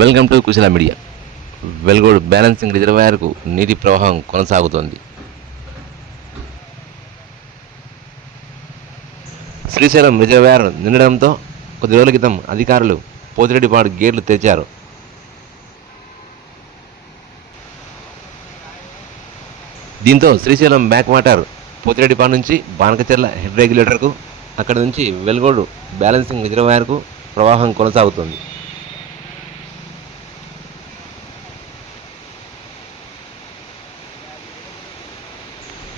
Welcome to Kushala media. వెల్గోడ్ balancing రిజర్వాయర్కు నీటి ప్రవాహం కొనసాగుతోంది. శ్రీశైలం రిజర్వాయర్ నిండడంతో కొద్ది రోజుల క్రితం అధికారులు పోతిరెడ్డిపాడు గేట్లు తెరిచారు. దీంతో శ్రీశైలం బ్యాక్ వాటర్ పోతిరెడ్డిపాడు నుంచి బానకచెర్ల హెడ్ రెగ్యులేటర్కు, అక్కడి నుంచి వెల్గోడ్ బ్యాలెన్సింగ్ రిజర్వాయర్కు ప్రవాహం కొనసాగుతోంది.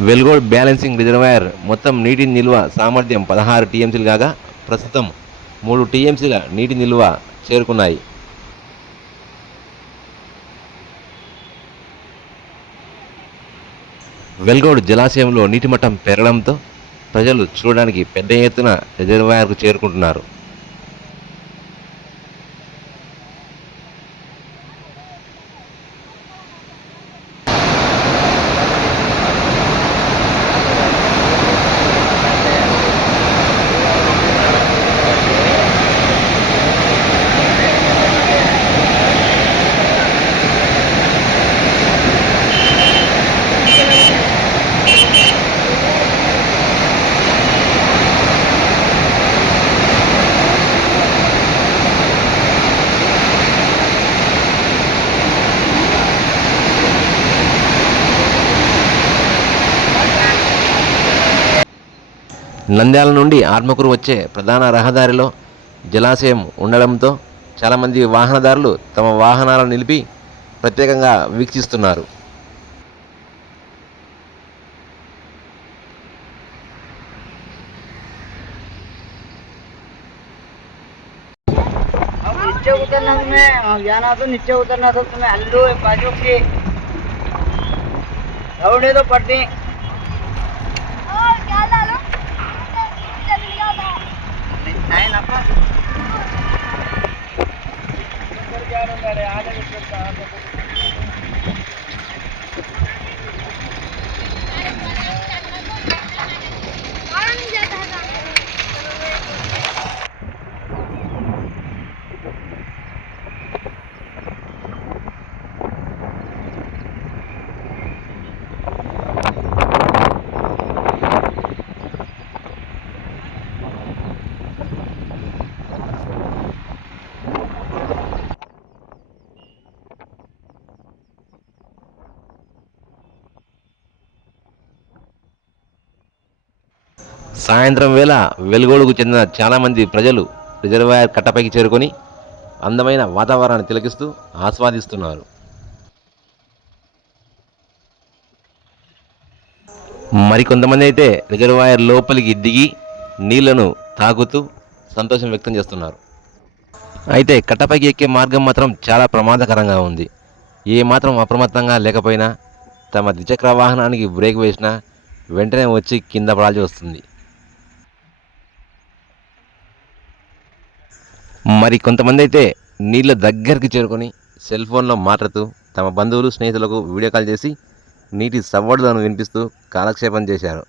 వెల్గోడ్ బ్యాలెన్సింగ్ రిజర్వాయర్ మొత్తం నీటి నిల్వ సామర్థ్యం 16 టీఎంసీలు కాగా ప్రస్తుతం 3 టీఎంసీల నీటి నిల్వ చేరుకున్నాయి. వెల్గోడ్ జలాశయంలో నీటి మట్టం పెరగడంతో ప్రజలు చూడడానికి పెద్ద ఎత్తున రిజర్వాయర్కు చేరుకుంటున్నారు. నంద్యాల నుండి ఆత్మకూరు వచ్చే ప్రధాన రహదారిలో జలాశయం ఉండడంతో చాలామంది వాహనదారులు తమ వాహనాలను నిలిపి ప్రత్యేకంగా వీక్షిస్తున్నారు. సాయంత్రం వేళ వెల్గోడుకు చెందిన చాలామంది ప్రజలు రిజర్వాయర్ కట్టపైకి చేరుకొని అందమైన వాతావరణాన్ని తిలకిస్తూ ఆస్వాదిస్తున్నారు. మరికొంతమంది అయితే రిజర్వాయర్ లోపలికి దిగి నీళ్లను తాగుతూ సంతోషం వ్యక్తం చేస్తున్నారు. అయితే కట్టపైకి ఎక్కే మార్గం మాత్రం చాలా ప్రమాదకరంగా ఉంది. ఏమాత్రం అప్రమత్తంగా లేకపోయినా తమ ద్విచక్ర వాహనానికి బ్రేక్ వేసినా వెంటనే వచ్చి కింద పడాల్సి వస్తుంది. మరి కొంతమంది అయితే నీళ్ళ దగ్గరికి చేరుకొని సెల్ ఫోన్లో మాట్లాడుతూ తమ బంధువులు స్నేహితులకు వీడియో కాల్ చేసి నీటి సవ్వడులను వినిపిస్తూ కాలక్షేపం చేశారు.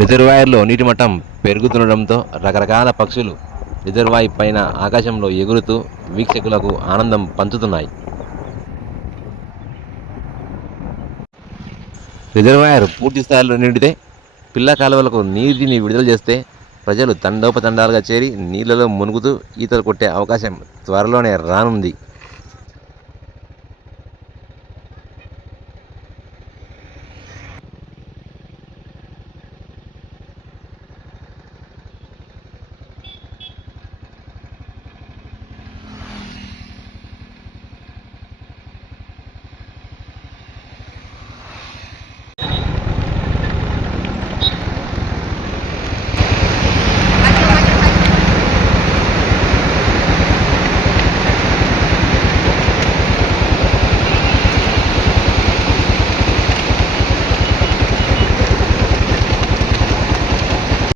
రిజర్వాయర్లో నీటి మట్టం పెరుగుతుండడంతో రకరకాల పక్షులు రిజర్వాయర్ పైన ఆకాశంలో ఎగురుతూ వీక్షకులకు ఆనందం పంచుతున్నాయి. రిజర్వాయర్ పూర్తి స్థాయిలో నిండితే పిల్ల కాలువలకు నీటిని విడుదల చేస్తే ప్రజలు తండోపతండాలుగా చేరి నీళ్లలో మునుగుతూ ఈతలు కొట్టే అవకాశం త్వరలోనే రానుంది.